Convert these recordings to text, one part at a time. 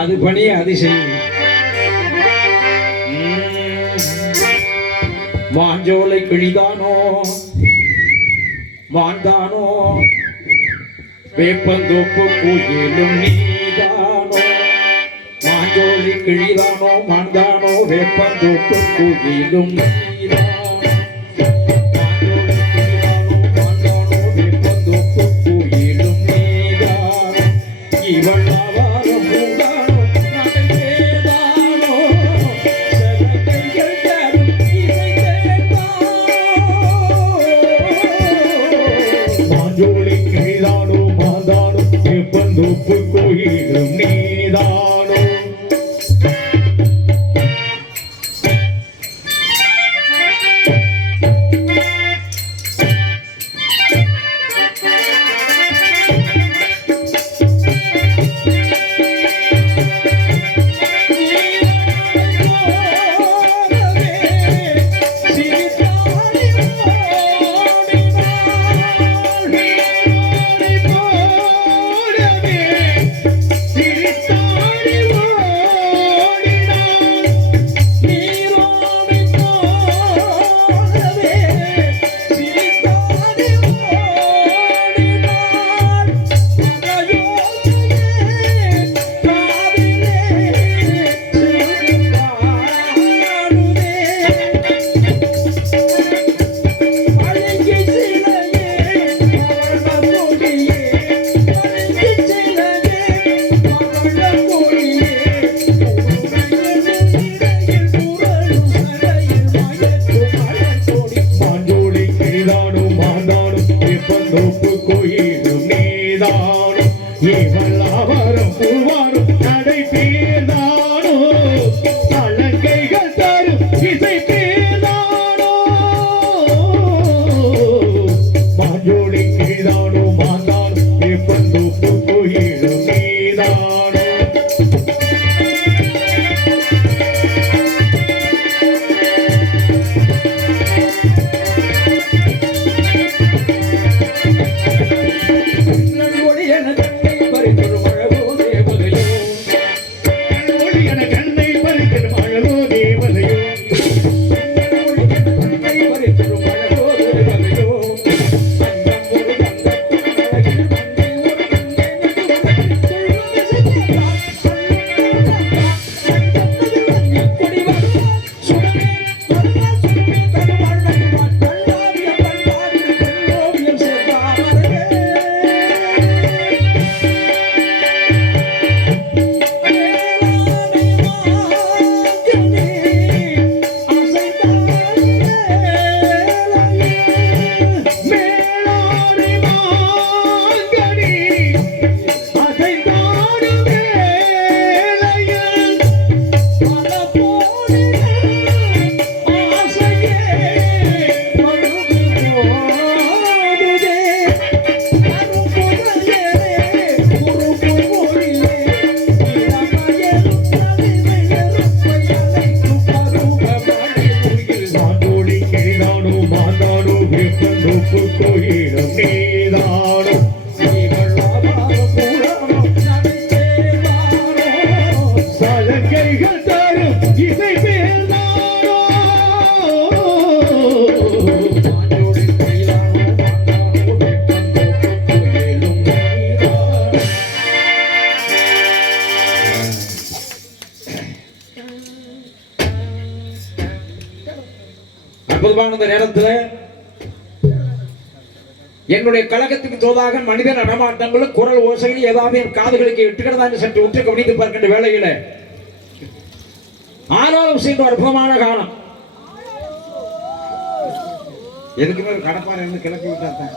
அது பணி அது செய். மாஞ்சோலை கிழிதானோ மாந்தானோ வேப்பந்தோப்பு குயிலும் நீதானோ. மாஞ்சோலை கிழிதானோ மாந்தானோ வேப்பந்தோப்பு குயிலும் நீதானோ. கோயிலும் நீதானோ. அற்புதமான நேரத்தில் என்னுடைய கழகத்துக்கு தோதாக மனித நடமாட்டங்களும் குரல் ஓசைகள் ஏதாவது என் காதுகளுக்கு எட்டுக்கிறதா என்று சற்று உற்று கவனித்து பார்க்கின்ற வேளையில ஆரோலம் சென்ற அற்புதமான காலம். எதுக்குமே கடப்பாறை இருந்து கிளப்பி விட்டாத்தான்.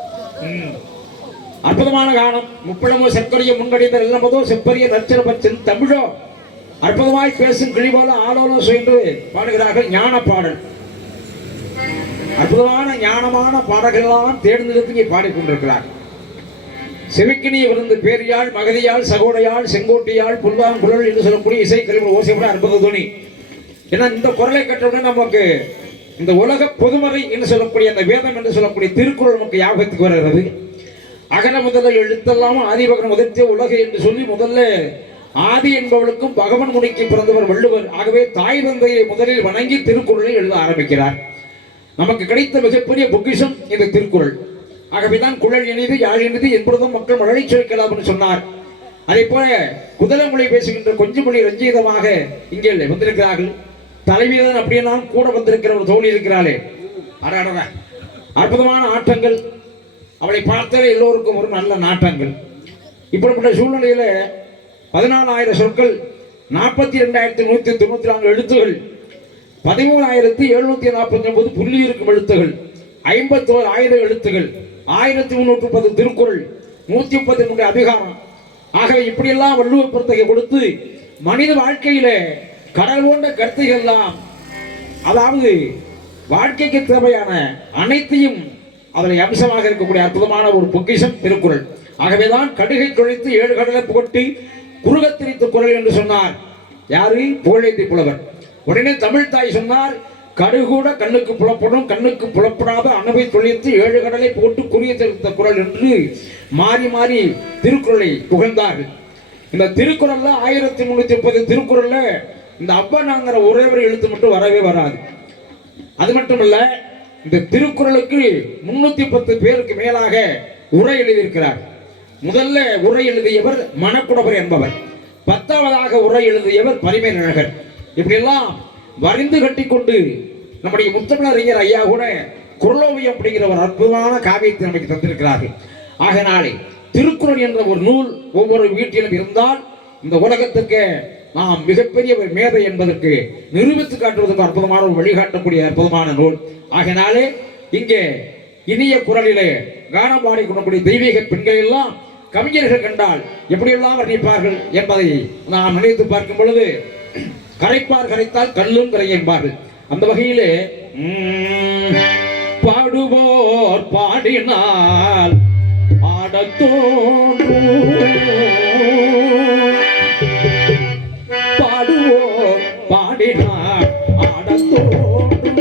அற்புதமான காலம். முப்பழமோ செற்கொடிய முன்கடிந்த இல்லமதோ செப்பரிய நச்சிரபச்சன் தமிழோ அற்புதமாய் பேசும் கிளி போல ஆலோலம் சென்று பாடுகிறார்கள். ஞான பாடல் அற்புதமான ஞானமான பாடல்களெல்லாம் தேர்ந்தெடுத்து இங்கே பாடிக்கொண்டிருக்கிறார். செவிக்கினிய விருந்து பேரியாள் மகதியாள் சகோடையாள் செங்கோட்டியாள் புல்லாங்குழல் என்று சொல்லக்கூடிய இசைக்கருவி ஓசைப்பட அற்புத துணி. ஏன்னா இந்த குரலை கற்றவுடன் நமக்கு இந்த உலக பொதுமறை என்று சொல்லக்கூடிய அந்த வேதம் என்று சொல்லக்கூடிய திருக்குறள் நமக்கு ஞாபகத்துக்கு வருகிறது. அகர முதல்ல எழுத்தெல்லாம் ஆதிபகன் முதற்ற உலக என்று சொல்லி முதல்ல ஆதி என்பவளுக்கும் பகவன் முனிக்கு பிறந்தவர் வள்ளுவர். ஆகவே தாய் தந்தையை முதலில் வணங்கி திருக்குறளை எழுத ஆரம்பிக்கிறார். நமக்கு கிடைத்த மிகப்பெரிய பொக்கிஷம் இந்த திருக்குறள். ஆகவேதான் குழல் இனிது யாழ் இனிது என்பதும் மக்கள் மழலை சுவைக்கலாம் என்று சொன்னார். அதே போல குதலமொழி பேசுகின்ற கொஞ்சம் மொழி ரஞ்சிதமாக இங்கே வந்திருக்கிறார்கள். தலைவியதான் அப்படியே கூட வந்திருக்கிற ஒரு தோழி இருக்கிறாளே, அட அற்புதமான ஆட்டங்கள். அவளை பார்த்தாலே எல்லோருக்கும் ஒரு நல்ல நாட்டங்கள். இப்படிப்பட்ட சூழ்நிலையில 14,000 சொற்கள், 42,194 எழுத்துகள், 13,749 புள்ளி இருக்கும் எழுத்துகள், 51,000 எழுத்துகள், 1,310 திருக்குறள், 133 அதிகாரம். ஆகவே இப்படியெல்லாம் வள்ளுவர் புத்தகத்தை கொடுத்து மனித வாழ்க்கையில கடல் போன்ற கருத்துகள் எல்லாம், அதாவது வாழ்க்கைக்கு தேவையான அனைத்தையும் அதில் அம்சமாக இருக்கக்கூடிய அற்புதமான ஒரு பொக்கிஷம் திருக்குறள். ஆகவேதான் கடுகை குழைத்து 7 கடலை புகட்டி குறுகத்திரித்த குறள் என்று சொன்னார். யாரு? புகழேந்தி புலவர். உடனே தமிழ் தாய் சொன்னார், கடுகூட கண்ணுக்கு புலப்படும், கண்ணுக்கு புலப்படாத அணுவை தொழித்து 7 கடலை போட்டு குறிய தெரிவித்த குறள் என்று மாறி மாறி திருக்குறளை புகழ்ந்தார்கள். இந்த திருக்குறள்ல 1330 திருக்குறள்ல இந்த அவ்வனாங்கிற ஒரே ஒரு எழுத்து மட்டும் வரவே வராது. அது மட்டுமல்ல, இந்த திருக்குறளுக்கு 310 பேருக்கு மேலாக உரை எழுதியிருக்கிறார். முதல்ல உரை எழுதியவர் மணக்குடவர் என்பவர், 10ஆவதாக உரை எழுதியவர் பரிமேலழகர். இப்படியெல்லாம் வரிந்து கட்டி கொண்டு நம்முடைய முத்தமிழறிஞர் ஐயா கூட குறளோவியம் அப்படிங்கிற ஒரு அற்புதமான காவியத்தை நமக்கு தந்திருக்கிறார்கள். ஆகனாலே திருக்குறள் என்ற ஒரு நூல் ஒவ்வொரு வீட்டிலும் இருந்தால் இந்த உலகத்துக்கு நாம் மிகப்பெரிய ஒரு மேதை என்பதற்கு நிரூபித்து காட்டுவதற்கு அற்புதமான ஒரு வழிகாட்டக்கூடிய அற்புதமான நூல். ஆகினாலே இங்கே இனிய குரலிலே கானம் பாடிக்கொள்ளக்கூடிய தெய்வீக பெண்கள் எல்லாம் கவிஞர்கள் கண்டால் எப்படியெல்லாம் வர்ணிப்பார்கள் என்பதை நாம் நினைத்து பார்க்கும் பொழுது, கரைப்பார் கரைத்தால் கல்லும் கரை என்பார்கள். அந்த வகையிலே பாடுவோர் பாடினால் ஆடத்தோன்றும், பாடுவோர் பாடினார் ஆடத்தோன்றும்,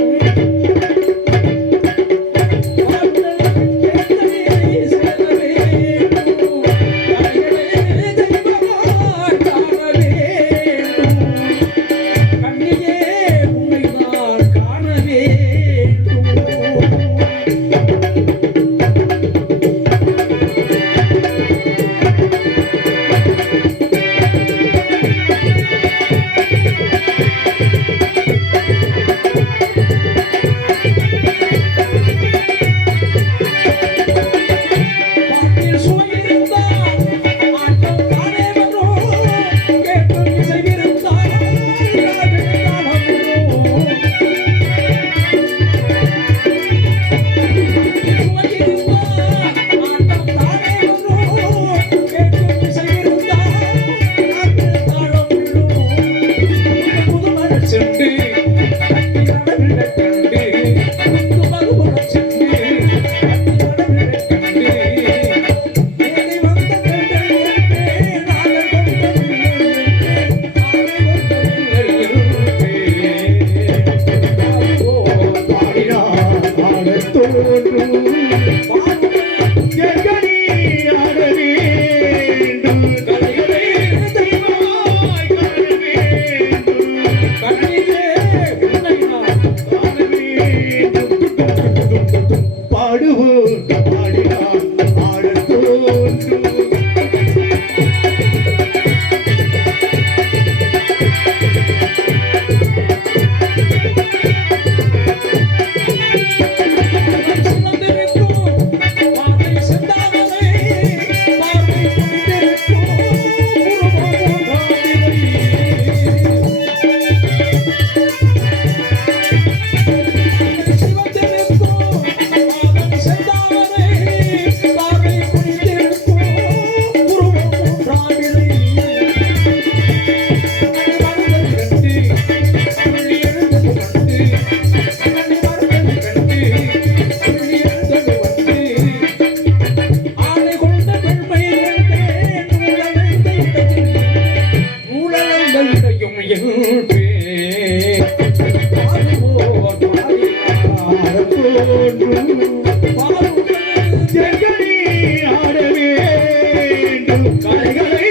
கலைகளை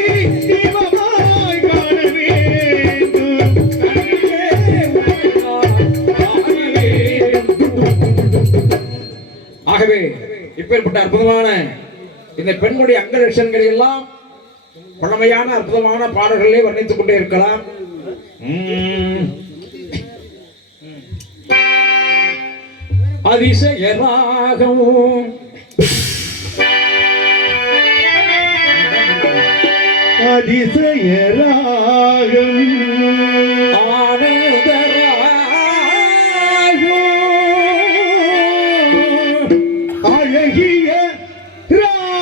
தீபமாய் ஆகவே இப்பேற்பட்ட அற்புதமான இந்த பெண்களுடைய அங்க லட்சணங்களை எல்லாம் பழமையான அற்புதமான பாடல்களே வர்ணித்துக் கொண்டே இருக்கலாம். அதிசய ராகம் அதிசய ராகம் ஆனந்த ராகம் அழகிய ராகம்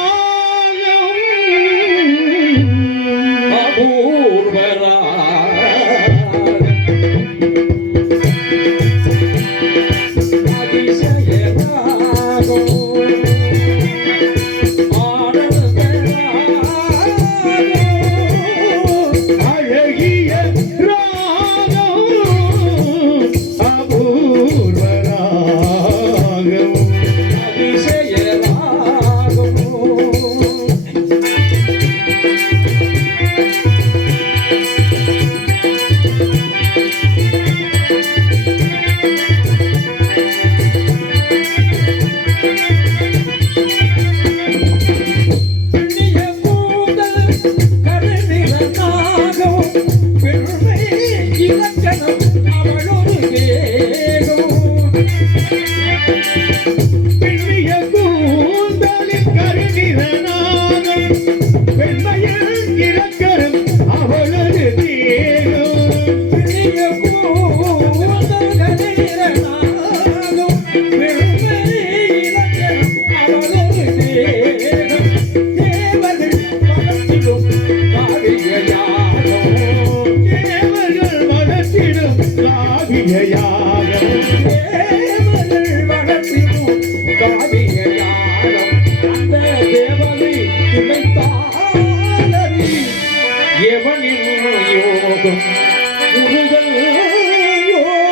அபூர்வ ராகம் அதிசய ராகம் ஆனந்த ராகம் அழகிய ராகம் அபூர்வ ராகம் அதிசய ராகம் பெண்ணிய கூந்தல் கருநிற நாகம் பெருமை இலக்கணம் அவளொரு வேகம் பெண்ணிய கூந்தலின் கருநிற நாகம் பெண்மையின் இலக்கணம் அவளது தேகம் பெண்ணிய கூந்தல் கருநிற நாகம் பெருமை இலக்கணம் அவளொரு வேகம் தேவர்கள் பலத்திலும் காவியாகும் தேவர்கள் வளர்த்திடும் காவியாகம் தேவர்கள் வளர்த்திடும் காவியாகும் அந்த தேவனை துணைத்தாளரி எவனின் யோகம் முருகன் யோகம்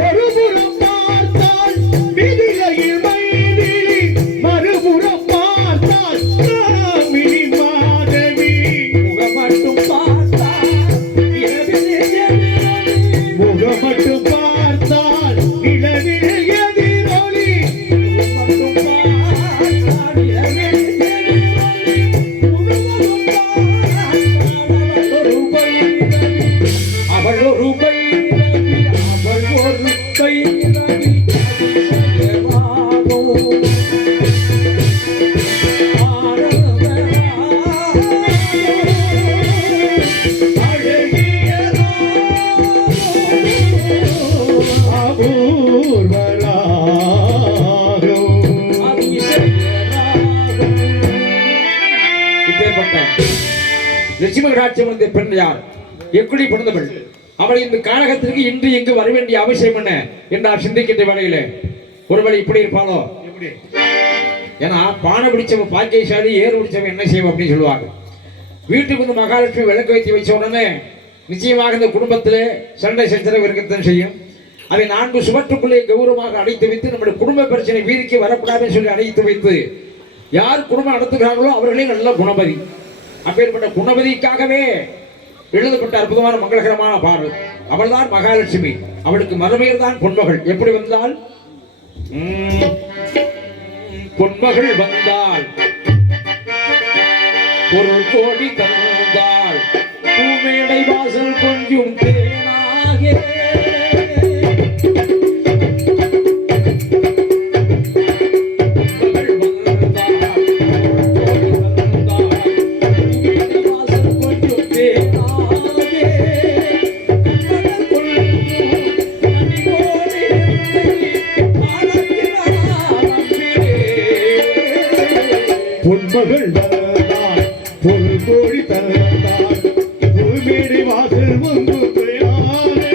ஒருபுறம் பார்த்தால் விதிலையில் மைதிலி மறுபுறம் பார்த்தால் காமினி மாதவி முகமட்டும் பார்த்தால் இளநிலை எதிரொலி அவள் ஒரு பைரவி அவள் ஒரு பைரவி அதிசயமாகும் ஆனந்த அழகிய அபூர்வ ராகம் இப்பேற்பட்ட லட்சுமி ராட்சியம் வந்த பெண் யார், எப்படி பிறந்தவள், அவள் இந்த கானகத்திற்கு இன்று இங்கு வர வேண்டிய அவசியம் என்ன என்றால் சிந்திக்கின்ற வேளையில ஒருவேளை இப்படி இருப்பாளோ எப்படி ஏன்னா பானை பிடிச்சவன் பாக்கியசாலி ஏறு பிடிச்சவன் என்ன செய்வோம் அப்படின்னு சொல்லுவாங்க. வீட்டுக்கு வந்து மகாலட்சுமி விளக்கு வைத்து வச்ச உடனே நிச்சயமாக இந்த குடும்பத்திலே சண்டை சச்சரவு இருக்கத்தான் செய்யும். அதை 4 சுவற்றுக்குள்ளே கௌரவமாக அடைத்து வைத்து நம்முடைய குடும்ப பிரச்சனை வீதிக்கு வரக்கூடாதுன்னு சொல்லி அடைத்து வைத்து யார் குடும்பம் நடத்துகிறார்களோ அவர்களே நல்ல குணபதி. அப்பேற்பட்ட குணபதிக்காகவே எழுதப்பட்ட அற்புதமான மங்களகரமான பாடல். அவள்தான் மகாலட்சுமி, அவளுக்கு மறுபெயர் தான் பொன்மகள். எப்படி வந்தால் பொன்மகள் வந்தால் பொருள் கோடி தந்தாள் பூமேடை வாசல் கொஞ்சம் தேனாக பொன்மகள் வளர்ந்தாள் பொருள் கோடி தந்தாள் பூமேடை வாசல் வந்து துறையானே.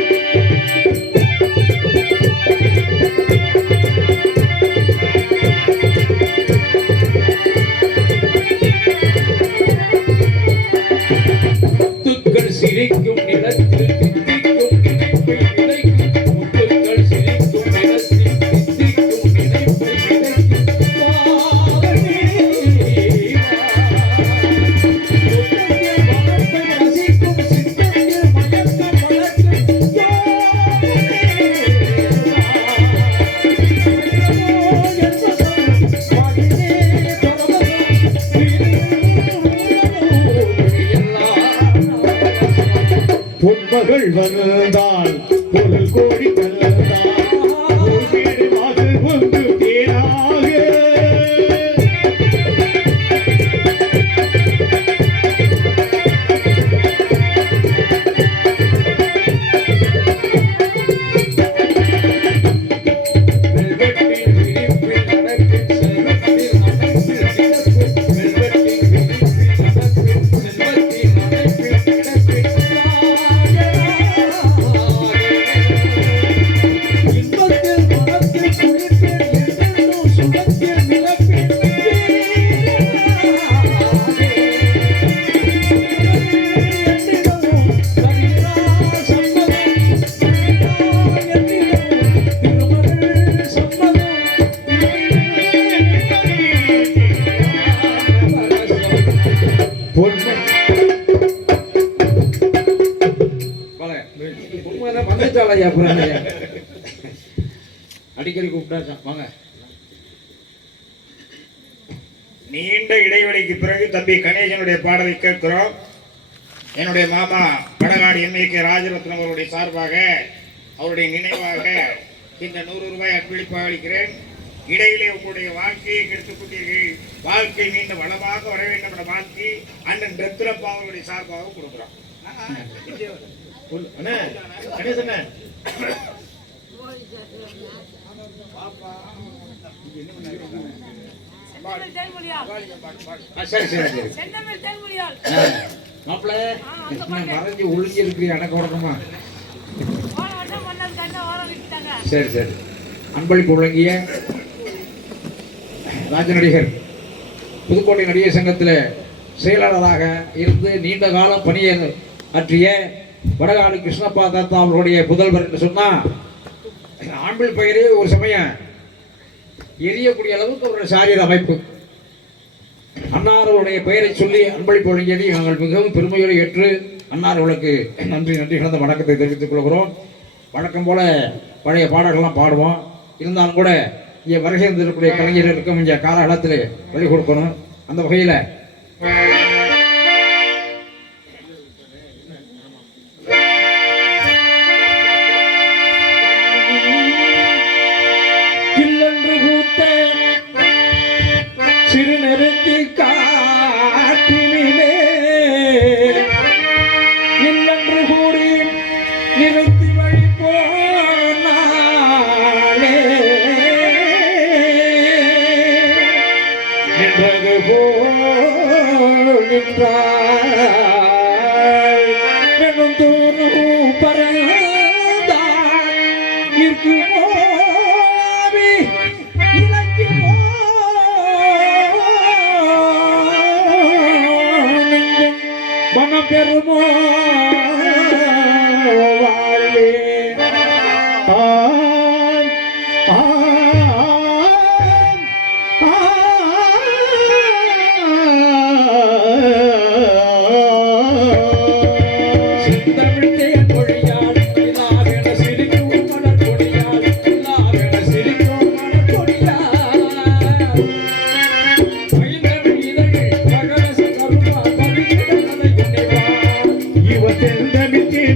சிரிக்கும் நிலத்தில் தித்திக்கும் பொன்மகள் வந்தாள் பொருள் கோடி தந்தாள் பூமேடு வாசல் வந்து தேனாக அடிக்கடி கூப்பிட்டா வாங்க. நீண்ட இடைவெளிக்கு பிறகு தம்பி கணேசனுடைய பாடலை கேட்கிறோம். என்னுடைய மாமா படகாடு எம்ஏகே ராஜரத்னம் அவருடைய சார்பாக அவருடைய நினைவாக இந்த 100 ரூபாய் அன்பளிப்பாக அளிக்கிறேன். இடையிலே உங்களுடைய வாழ்க்கையை கெடுத்துக் கொண்டீர்கள், வாழ்க்கை மீண்டும் வளமாக வர வேண்டும் என வாழ்த்தி அண்ணன் ரத்னப்பா அவருடைய சார்பாக கொடுக்கிறோம். மறைஞ்சு ஒளிஞ்சு இருக்கு எனக்கு உடனமா. சரி சரி. அன்பளிப்பு வழங்கிய ராஜ நடிகர் புதுக்கோட்டை நடிகர் சங்கத்தில் செயலாளராக இருந்து நீண்ட காலம் பணியை ஆற்றிய வடகாடு கிருஷ்ணப்பா தாத்தா அவர்களுடைய புதல்வர் என்று சொன்னா ஆண்பிள் பெயரே ஒரு சமயம் எரியக்கூடிய அளவுக்கு அவருடைய சாரீர அமைப்பு. அன்னார்களுடைய பெயரை சொல்லி அன்பளிப்பு வழங்கியதை நாங்கள் மிகவும் பெருமையோடு ஏற்று அன்னார்களுக்கு நன்றி கலந்த வணக்கத்தை தெரிவித்துக் கொள்கிறோம். வழக்கம் போல பழைய பாடல்கள்லாம் பாடுவோம். இருந்தாலும் கூட இங்கே வருகை இருக்கக்கூடிய கலைஞர்களுக்கும் இங்கே காலகாலத்தில் வழி கொடுக்கணும். அந்த வகையில் சிறுநெருத்தி காட்டினிலே இல்லென்று கூறி நிறுத்தி வழி போனாளே நின்றது போல் நின்றாள் எனும் தூரு பரந்தாள் இருக்குமோ பெருமோ வாழ்வே. சிந்தமிழ்த்தே மொழியால் இல்லாவென சிரிக்கும் மலர் கொடியால் இல்லாவென சிரிக்கும் மலர் கொடியால்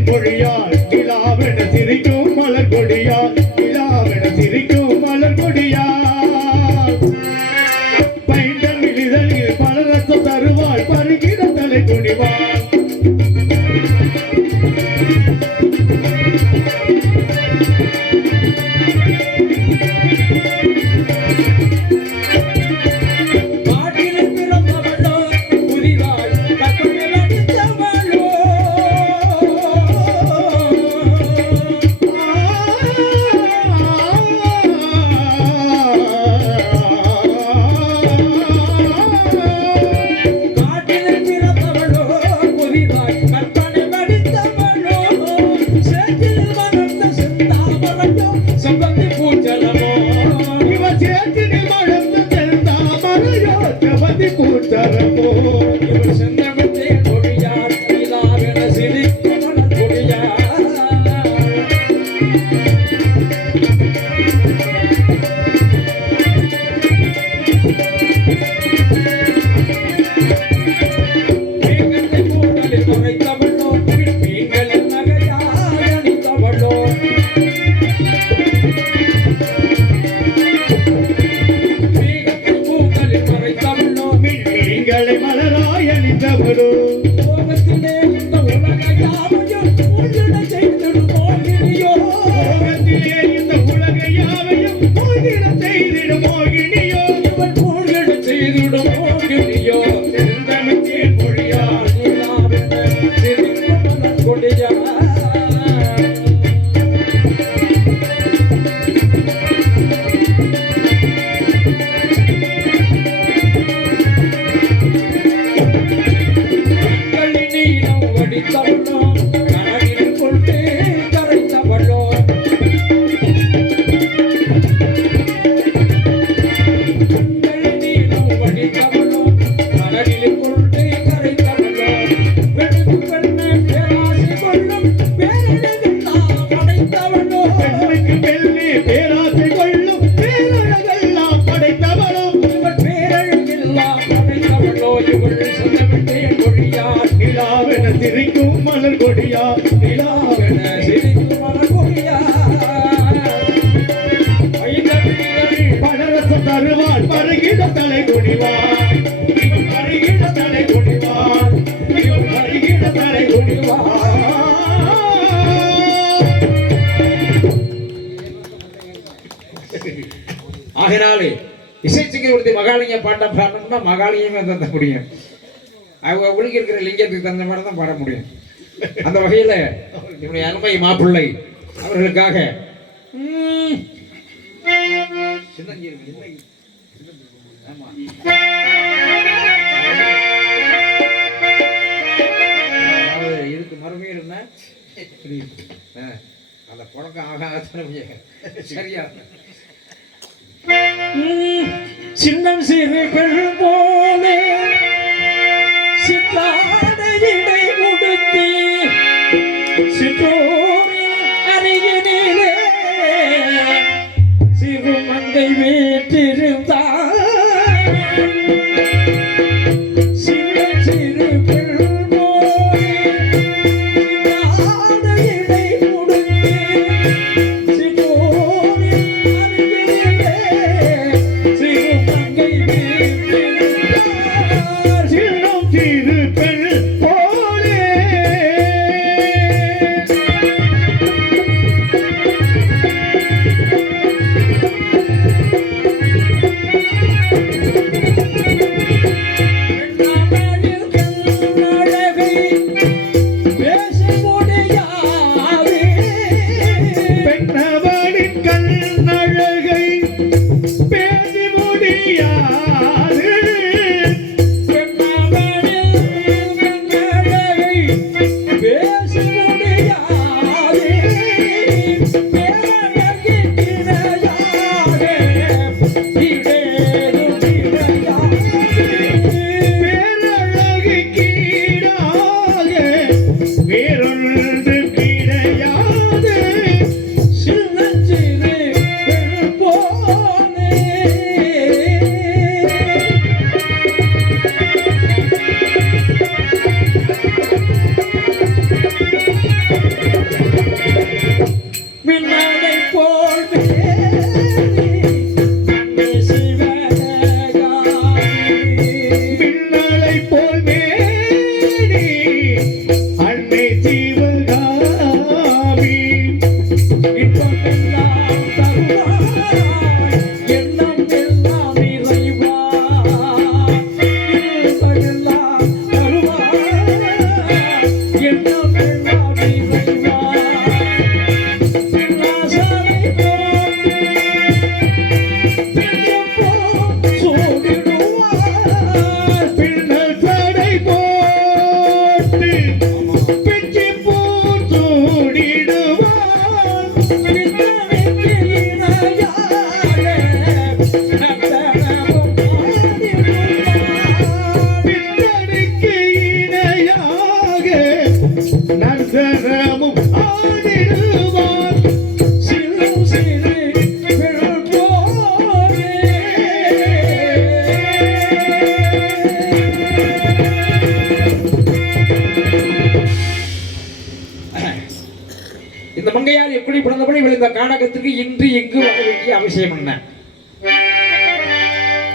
மொழியால் இலாவென சிரிக்கும் மலர் கொடியால் இலாவென சிரிக்கும் மலர் கொடியால் பைந்தமிழ் இதழில் பலரசம் தருவாள் பருகிற தலை துணிவாள் வடித்தவளோ கனவில் கொண்டு கரைத்தவளோ நீளம் வடித்தவளோ கனவில் கொண்டு கரைத்தவளோ வெளுத்து பெண்ண பேராசை கொள்ளும் பேரழகெல்லாம் படைத்தவளோ பெண்ணுக்கு பெண்ணே பேராசை கொள்ளும் பேரழகெல்லாம் படைத்தவளோ இவள் பேரழகெல்லாம் படைத்தவளோ இவள் சொந்தமிட்டே கொழியார் நிலாவென சிரிக்கும் மலர் கொடியா நிலாவென சிரிக்கும் மலர் கொடியார் ஐந்தமிழ் பழரசம் தருவாள் பருகிட தலை குடிவாள் பருகிட தலை குடிவாள் பருகிட தலை குடிவாள் ஆகினாலே இசை சிங்கருடைய மகாலிங்க பாட்டம் பாடணும்னா மகாலிங்கமே தந்த முடியும் அவங்க ஒழுங்கி இருக்கிற லிங்கத்துக்கு தந்த மாதிரி தான் பாட முடியும் அந்த வகையில் என்னுடைய அருமை மாப்பிள்ளை அவர்களுக்காக சின்னஞ்சிறு ஆமா அதாவது இதுக்கு மறுமையில் என்ன அந்த புழக்கம் ஆகாத சரியா சின்னம் சிறு பெண் போலே சித்தாடையிடை கொடுத்தி சிற்றோரின் அருகினிலே சிறு மங்கை வீற்றிருந்தார் சின்னம் சிறு பெண் போலே சித்தாடையிடை கொடுத்தி சிற்றோரின் அருகினிலே சிறு மங்கை வீற்றிருந்தார் சின்னம் சிறு பெண் போலே பெண்ணவனின் கண்ணழகை பேசி முடியாது பேரழகு கீழாக வேறொன்று கிடையாது மின்னலை போல் பின்னலை போல் மேடி அன்னை சிவகாமி இப்பெல்லாம் தருவாய் எண்ணம் எல்லாம் நிறைவாய் இப்பெல்லாம் தருவாய் எண்ணம் எல்லாம் நிறைவாய் பின்னாசனை போட்டு சூடிடுவாய் பின்னல் தடை போட்டு பிச்சி பூ சூடிடுவான் பின்னலைக்கு இணையாக நத்தனமும் ஆடிடுவாய் பின்னடிக்கு இணையாக நர்சனமும் ஆடிடுவான் சிறு சிறு பெண் போலே இந்த மங்கையார் எப்படி பிறந்தபடி இவள் இந்த கானகத்துக்கு இன்று எங்கு வர வேண்டிய அவசியம் என்ன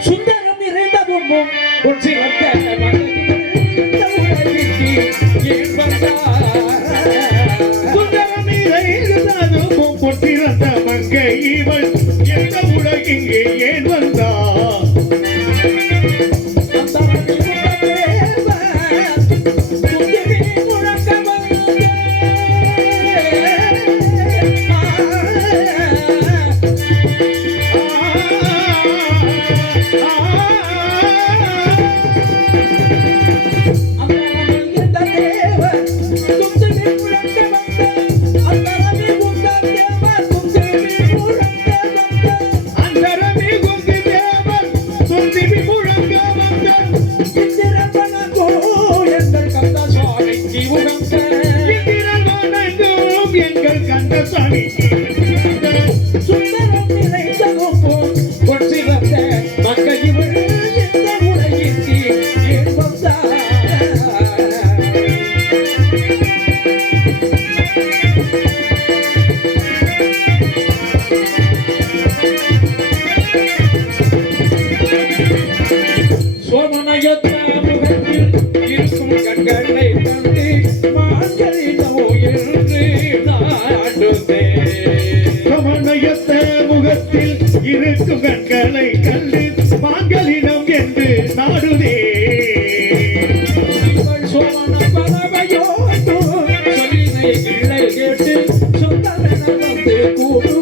சுந்தரம் நிறைந்த பொம்பும் பொன் சிறந்த மகன்கள் ஏன் வந்தார் சுந்தரம் நிறைந்ததும் பொட்டிறந்த மங்கை இவள் எந்த உலகிங்கே ஏன் வந்தா தேவ புகழ்ந்த இந்திரன் வணங்கும் எங்கள் கந்தசாமி சுந்தரம் நிறைந்ததும் போல் பொன் சிறந்த மக்கள் இவர் இந்த உலகிற்கு ஏன் வந்தார்? சோமனயத்த முகத்தில் இருக்கும் கண்களை கண்டு மாங்கலினோ என்று நாடுதே. கமனயத்த முகத்தில் இருக்கும் கண்களை கண்டு மாங்கலினம் என்று நாடுதே. இவள் சோமன பறவையோடு சொல்லினை கிளை கேட்டு சொந்தமென வந்து கூடு